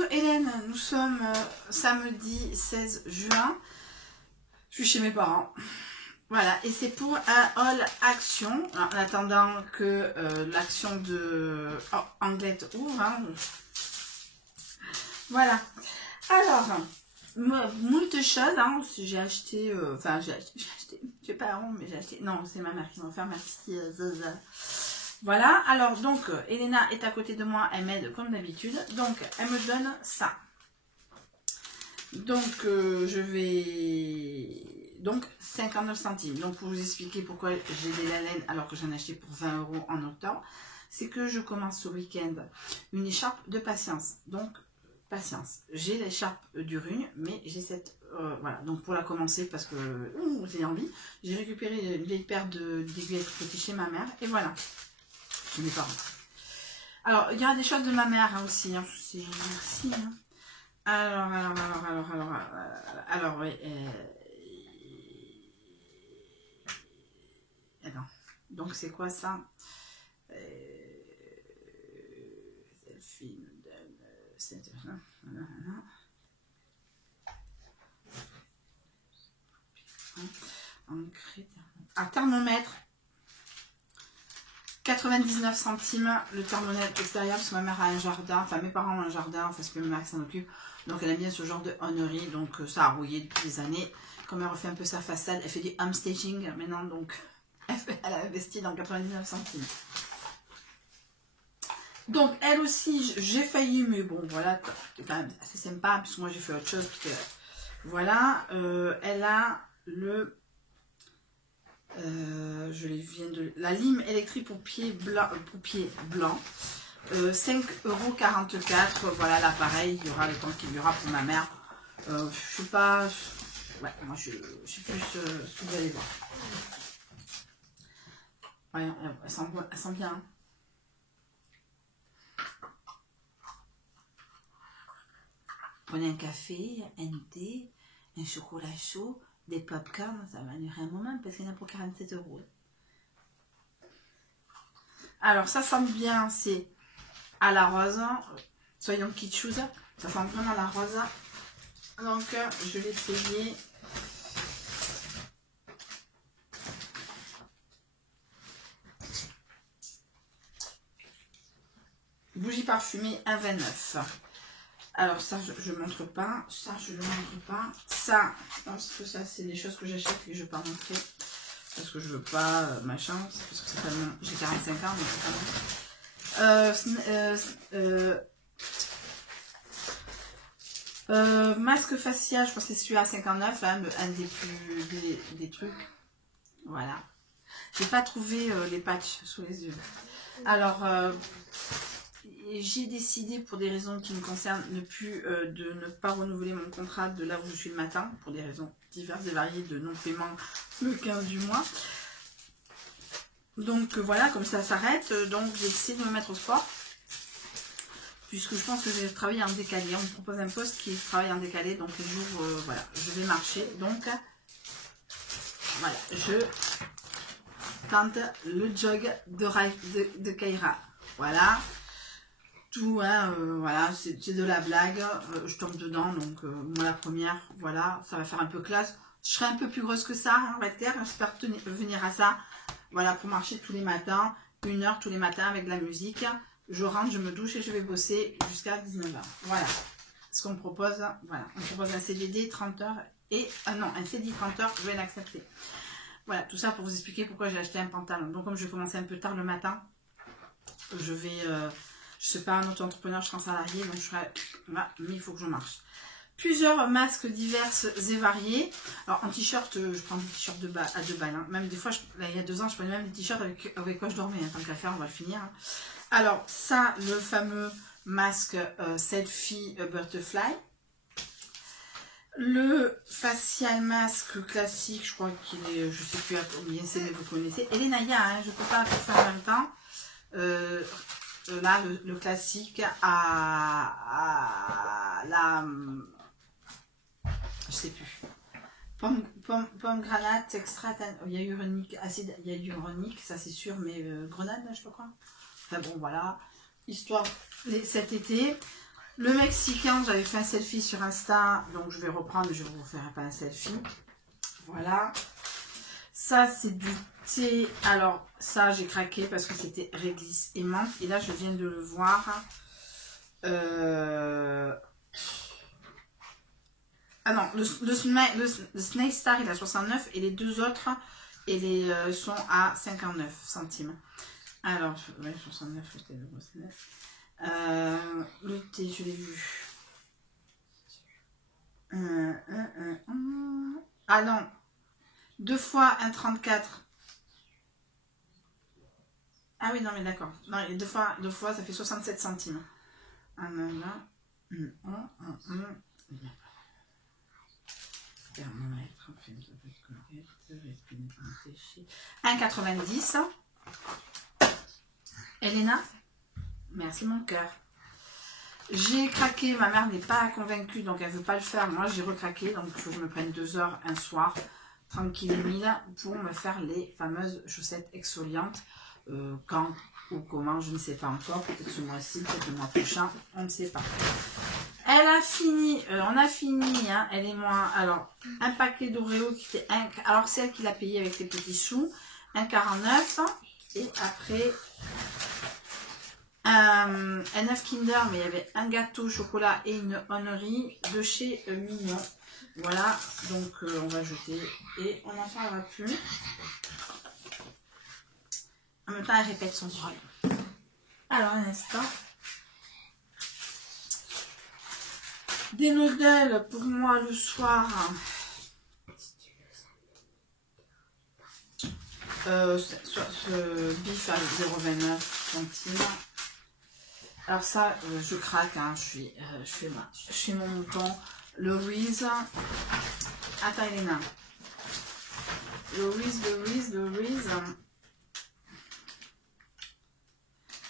Bonjour Hélène, nous sommes samedi 16 juin. Je suis chez mes parents. Voilà, et c'est pour un haul action, en attendant que l'action de Anglette ouvre. Hein. Voilà. Alors, moult choses. Hein. J'ai acheté, j'ai pas honte, mais j'ai acheté. Non, c'est ma mère qui m'a fait, merci Zaza. Voilà, alors donc Elena est à côté de moi, elle m'aide comme d'habitude, donc elle me donne ça. Donc je vais... Donc 59 centimes. Donc pour vous expliquer pourquoi j'ai des laines alors que j'en ai acheté pour 20 € en octobre, c'est que je commence ce week-end une écharpe de patience. Donc patience. J'ai l'écharpe du Rugne, mais j'ai cette... voilà, donc pour la commencer parce que j'ai envie, j'ai récupéré une vieille paire d'aiguilles tricotées chez ma mère et voilà. Chez mes parents. Alors, il y a des choses de ma mère hein, aussi. Hein. Merci. Hein. Alors, oui. Non. Donc, c'est quoi ça? Thermomètre. 99 centimes le thermomètre extérieur parce que ma mère a un jardin, enfin mes parents ont un jardin, enfin c'est ma mère qui s'en occupe, donc elle aime bien ce genre de honnerie, donc ça a rouillé depuis des années. Comme elle refait un peu sa façade, elle fait du home staging maintenant, donc elle a investi dans 99 centimes. Donc elle aussi, j'ai failli, mais bon voilà, c'est quand même assez sympa, puisque moi j'ai fait autre chose, puisque, voilà, elle a le... je les viens de la lime électrique pour pied blanc, 5,44 €. Voilà l'appareil, il y aura le temps qu'il y aura pour ma mère. Je sais pas, ouais, moi je suis plus ce que vous allez voir. Ouais, elle sent bien. Hein. Prenez un café, un thé, un chocolat chaud. Des popcorn, ça va durer un moment parce qu'il y en a pour 47 €. Alors ça sent bien, c'est à la rose. Soyons kitschous, ça sent vraiment la rose. Donc je vais essayer. Bougie parfumée 1,29 €. Alors ça je ne montre pas, ça je ne montre pas, ça, parce que ça c'est des choses que j'achète et que je ne vais pas montrer, parce que je veux pas machin, parce que c'est tellement, j'ai 45 ans mais c'est tellement... masque facial, je pense que c'est celui à 59, hein, un des plus des trucs, voilà. J'ai pas trouvé les patchs sous les yeux. Alors... j'ai décidé pour des raisons qui me concernent de ne pas renouveler mon contrat de là où je suis le matin, pour des raisons diverses et variées de non-paiement le 15 du mois. Donc voilà, comme ça s'arrête, donc j'ai essayé de me mettre au sport, puisque je pense que je vais travailler en décalé. On me propose un poste qui travaille en décalé, donc les jours, voilà, je vais marcher. Donc voilà, je tente le jog de Kaira. Voilà. Tout, hein, voilà, c'est de la blague, je tombe dedans, donc moi la première, voilà, ça va faire un peu classe. Je serai un peu plus grosse que ça, hein, on va être clair, j'espère venir à ça, voilà, pour marcher tous les matins, 1 heure tous les matins avec de la musique. Je rentre, je me douche et je vais bosser jusqu'à 19 h. Voilà, ce qu'on me propose, voilà, on me propose un CDD 30 heures et, non, un CDI 30 heures, je vais l'accepter. Voilà, tout ça pour vous expliquer pourquoi j'ai acheté un pantalon. Donc comme je vais commencer un peu tard le matin, je vais... je ne suis pas un auto-entrepreneur, je suis en salarié, donc je serai là, mais il faut que je marche. Plusieurs masques diverses et variés. Alors en t-shirt, je prends des t-shirts à 2 balles. Hein. Même des fois, là, il y a 2 ans, je prenais même des t-shirts avec quoi je dormais. Hein. Tant qu'à faire, on va le finir. Hein. Alors ça, le fameux masque Selfie Butterfly. Le facial masque classique, je crois qu'il est, je ne sais plus à combien c'est, mais vous connaissez. Et les Naya, hein, je ne peux pas tout faire en même temps. Là, le classique à la... je sais plus. Pomme granate, extrait, il y a uronique, acide hyaluronique, ça c'est sûr, mais grenade, je sais pas quoi. Enfin bon, voilà. Histoire cet été. Le Mexicain, j'avais fait un selfie sur Insta, donc je vais reprendre, je vais vous faire un selfie. Voilà. Ça, c'est du thé. Alors, ça, j'ai craqué parce que c'était réglisse et menthe. Et là, je viens de le voir. Ah non, le Snake Star, il est à 69 et les deux autres, sont à 59 centimes. Alors, ouais, 69, le thé de Rosnef. Le thé, je l'ai vu. Ah non, 2 fois 1,34. Ah oui, non, mais d'accord. Non, 2 fois, ça fait 67 centimes. Thermomètre, 1,90. Elena, merci mon cœur. J'ai craqué, ma mère n'est pas convaincue, donc elle ne veut pas le faire. Moi, j'ai recraqué, donc il faut que je me prenne 2 heures un soir, tranquille et mille, pour me faire les fameuses chaussettes exfoliantes. Quand ou comment, je ne sais pas encore. Peut-être ce mois-ci, peut-être le mois prochain, on ne sait pas. Elle a fini, on a fini, hein, elle et moi. Alors, un paquet d'Oreo qui était alors celle qui l'a payé avec les petits sous, 1,49. Et après, un œuf Kinder, mais il y avait un gâteau au chocolat et une honnerie de chez Mignon. Voilà, donc on va jeter et on n'en parlera plus. En même temps, elle répète son rôle. Alors, un instant. Des noodles pour moi le soir. Ce bif à 0,29 centimes. Alors ça, je craque, hein, je fais mon mouton. Le Reese. Attends, Elena. Le Reese.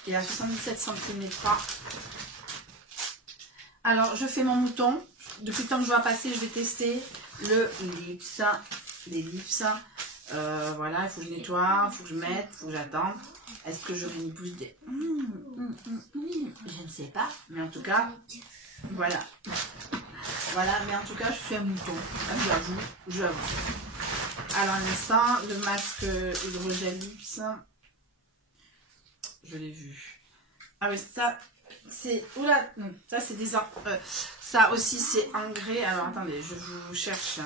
Et à 77 centimes les 3. Alors, je fais mon mouton. Depuis le temps que je vois passer, je vais tester les lips. Voilà, il faut que je nettoie, il faut que je mette, il faut que j'attende. Est-ce que j'aurai une bouche de... Je ne sais pas. Mais en tout cas, voilà. Voilà, mais en tout cas, je suis un mouton. J'avoue. Alors, un instant, le masque hydrogel lips. Je l'ai vu. Ah oui, ça... C'est... Oula, non, ça c'est des... ça aussi c'est engrais. Alors attendez, je vous cherche.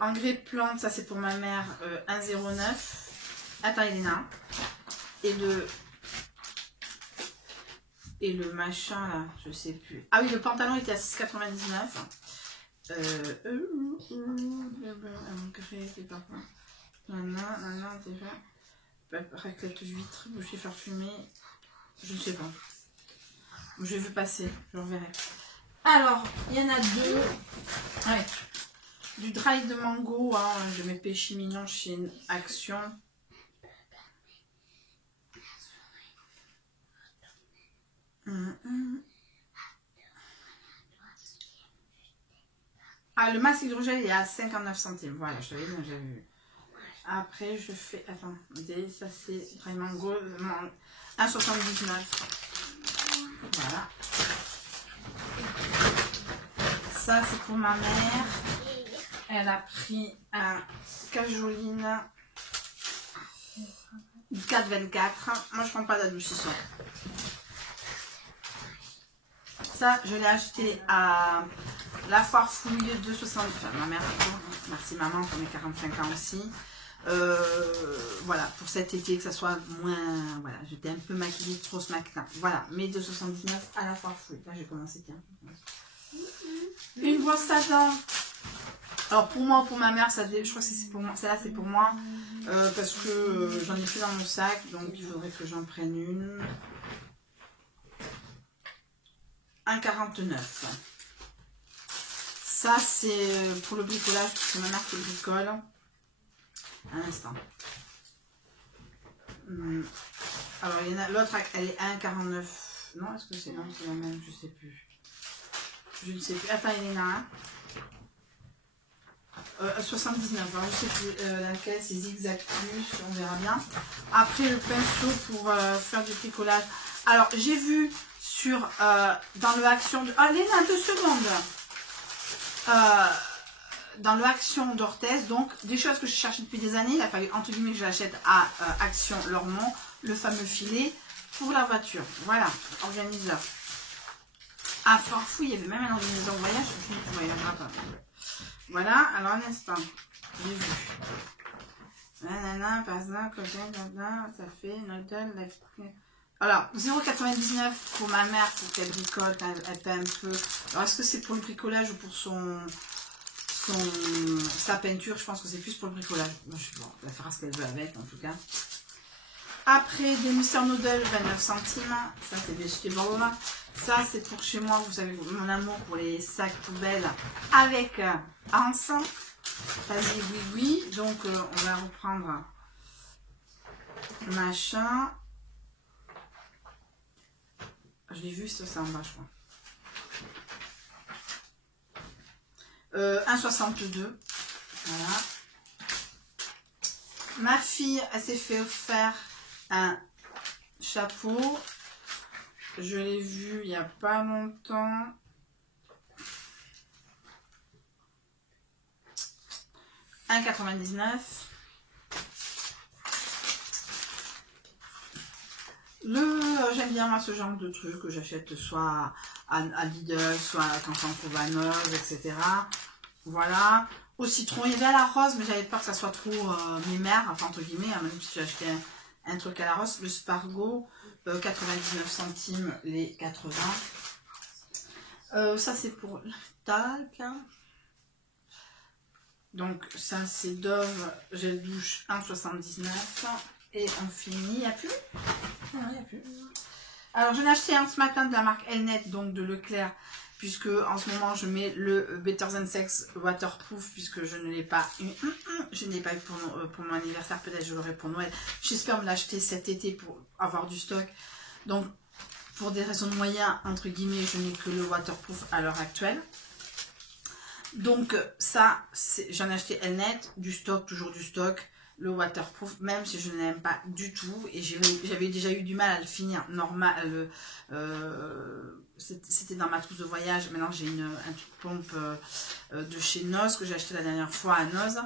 Engrais plante, ça c'est pour ma mère, 1,09. Attends, Elena. Et le machin là, je sais plus. Ah oui, le pantalon était à 6,99. Engrais, c'est pas quoi. Non, c'est pas. Raclette d'huître, boucher parfumé. Je ne sais pas. Je vais passer, je reverrai. Alors, il y en a 2. Ouais. Du dry de mango, hein, de mes péchés mignons chez Action. Ah, le masque hydrogel est à 59 centimes. Voilà, je t'avais dit, j'avais vu. Après, je fais... Attendez, ça c'est dry mango, 1,79. Voilà. Ça, c'est pour ma mère. Elle a pris un cajoline 4,24. Moi, je prends pas d'adoucissant. Ça, je l'ai acheté à la foire fouille de 60. Enfin, ma mère, merci maman, on est 45 ans aussi. Voilà, pour cet été, que ça soit moins... Voilà, j'étais un peu maquillée trop ce matin. Voilà, mais 2,79 à la foire fouille. Là, j'ai commencé, tiens. Une brosse à dents. Alors, pour moi ou pour ma mère, je crois que c'est pour moi. Celle-là, c'est pour moi. Parce que j'en ai plus dans mon sac. Donc, il faudrait que j'en prenne une. 1,49. Ça, c'est pour le bricolage. C'est ma mère qui bricole. Un instant. Alors, il y en a l'autre, elle est 1,49. Non, est-ce que c'est... Non, c'est la même, je sais plus. Je ne sais plus. Attends, Elena. 79. Alors, je sais plus laquelle, c'est Zigzag Plus, on verra bien. Après, le pinceau pour faire du bricolage. Alors, j'ai vu sur dans le action de... Allez, 2 secondes. Dans le action d'Orthez, donc des choses que je cherchais depuis des années. Il a fallu entre guillemets que je l'achète à Action Lormont, le fameux filet pour la voiture. Voilà, organiseur. Ah, Farfou, il y avait même un organiseur voyage. Voilà, alors un instant, j'ai vu. Nanana, par exemple, ça fait Nodal. Alors, 0,99 pour ma mère pour qu'elle bricole quand elle paie un peu. Alors, est-ce que c'est pour le bricolage ou pour sa peinture? Je pense que c'est plus pour le bricolage. Bon, je sais pas, elle fera ce qu'elle veut avec en tout cas. Après, des Mister Noodle, 29 centimes. Ça, c'est vegetable. Ça, c'est pour chez moi. Vous savez, mon amour pour les sacs poubelles avec Hans. Vas-y, oui, oui. Donc, on va reprendre machin. Je l'ai vu, ça en bas, je crois. 1,62. Voilà. Ma fille, elle s'est fait offrir un chapeau. Je l'ai vu il n'y a pas longtemps. $1,99. J'aime bien moi ce genre de truc que j'achète soit à Lidl, soit quand on trouve à Nose, etc. Voilà. Au citron, il y avait à la rose, mais j'avais peur que ça soit trop mémère, enfin entre guillemets, hein, même si j'ai acheté un truc à la rose. Le Spargo, 99 centimes les 80. Ça c'est pour tac. Donc ça c'est Dove gel douche 1,79. Et on finit, il n'y a plus? Non, il n'y a plus. Alors, j'en ai acheté un ce matin de la marque Elnet, donc de Leclerc, puisque en ce moment, je mets le Better Than Sex Waterproof, puisque je ne l'ai pas eu. Je ne l'ai pas eu pour mon anniversaire, peut-être je l'aurai pour Noël. J'espère me l'acheter cet été pour avoir du stock. Donc, pour des raisons de moyens, entre guillemets, je n'ai que le Waterproof à l'heure actuelle. Donc, ça, j'en ai acheté Elnet, du stock, toujours du stock. Le waterproof, même si je ne l'aime pas du tout, et j'avais déjà eu du mal à le finir normal. C'était dans ma trousse de voyage. Maintenant j'ai un truc pompe de chez Noz que j'ai acheté la dernière fois à Noz.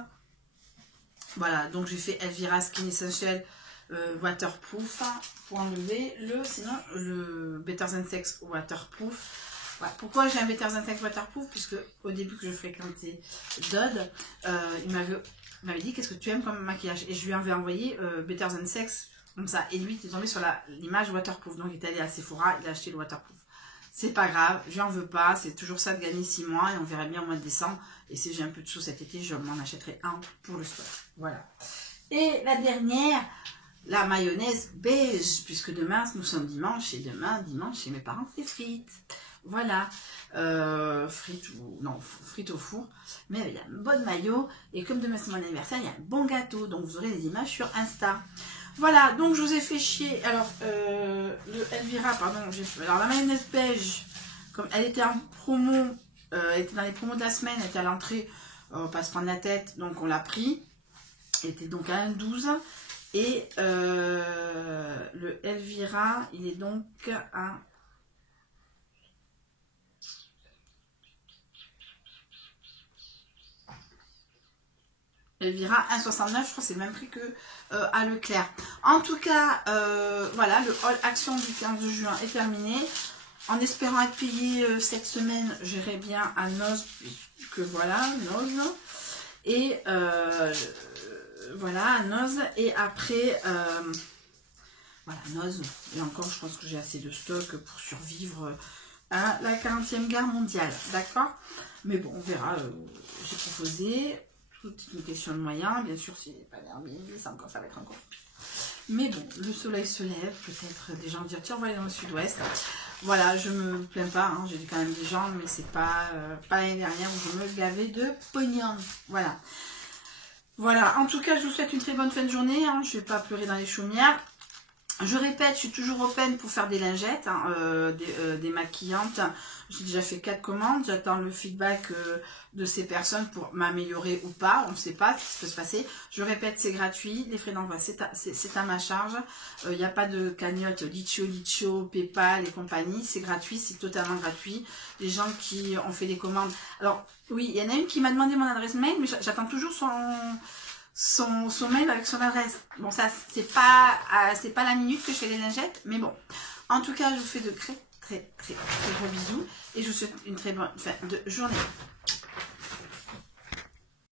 Voilà, donc j'ai fait Elvira Skin Essential waterproof pour enlever le Better Than Sex waterproof. Voilà. Pourquoi j'ai un Better Than Sex waterproof? Puisque au début que je fréquentais Dodd, il m'avait dit qu'est-ce que tu aimes comme maquillage, et je lui avais envoyé Better Than Sex comme ça, et lui il est tombé sur l'image waterproof, donc il est allé à Sephora, il a acheté le waterproof. C'est pas grave, je n'en veux pas, c'est toujours ça de gagner 6 mois, et on verra bien au mois de décembre, et si j'ai un peu de sous cet été, je m'en achèterai un pour le stock. Voilà. Et la dernière, la mayonnaise beige, puisque demain nous sommes dimanche, et demain dimanche chez mes parents c'est frites. Voilà, frites au four, mais il y a une bonne maillot, et comme demain c'est mon anniversaire, il y a un bon gâteau, donc vous aurez des images sur Insta. Voilà, donc je vous ai fait chier. Alors, le Elvira, pardon, alors la mayonnaise beige, comme elle était en promo, elle était dans les promos de la semaine, elle était à l'entrée, on va pas se prendre la tête, donc on l'a pris, elle était donc à 1,12, et le Elvira, il est donc à... Elvira 1,69, je crois que c'est le même prix que à Leclerc. En tout cas, voilà, le haul action du 15 juin est terminé. En espérant être payé cette semaine, j'irai bien à Noz, puisque voilà, Noz. Et voilà, à Noz. Et après, voilà, Noz. Et encore, je pense que j'ai assez de stock pour survivre à la 40e guerre mondiale. D'accord? Mais bon, on verra. J'ai proposé. C'est une question de moyens, bien sûr, si pas d'Airbnb, ça va être encore pire. Mais bon, le soleil se lève, peut-être des gens dire tiens, on va aller dans le sud-ouest. Voilà, je me plains pas, hein, j'ai quand même des gens, mais c'est pas l'année dernière où je me gavais de pognon. Voilà. Voilà, en tout cas, je vous souhaite une très bonne fin de journée, hein, je vais pas pleurer dans les chaumières. Je répète, je suis toujours open pour faire des lingettes, hein, des maquillantes. J'ai déjà fait 4 commandes. J'attends le feedback de ces personnes pour m'améliorer ou pas. On ne sait pas ce qui peut se passer. Je répète, c'est gratuit. Les frais d'envoi, c'est à ma charge. Il n'y a pas de cagnotte Litcho, Paypal et compagnie. C'est gratuit, c'est totalement gratuit. Les gens qui ont fait des commandes. Alors, oui, il y en a une qui m'a demandé mon adresse mail, mais j'attends toujours son mail avec son adresse. Bon, ça, c'est pas la minute que je fais les lingettes, mais bon. En tout cas, je vous fais de très gros bisous et je vous souhaite une très bonne fin de journée.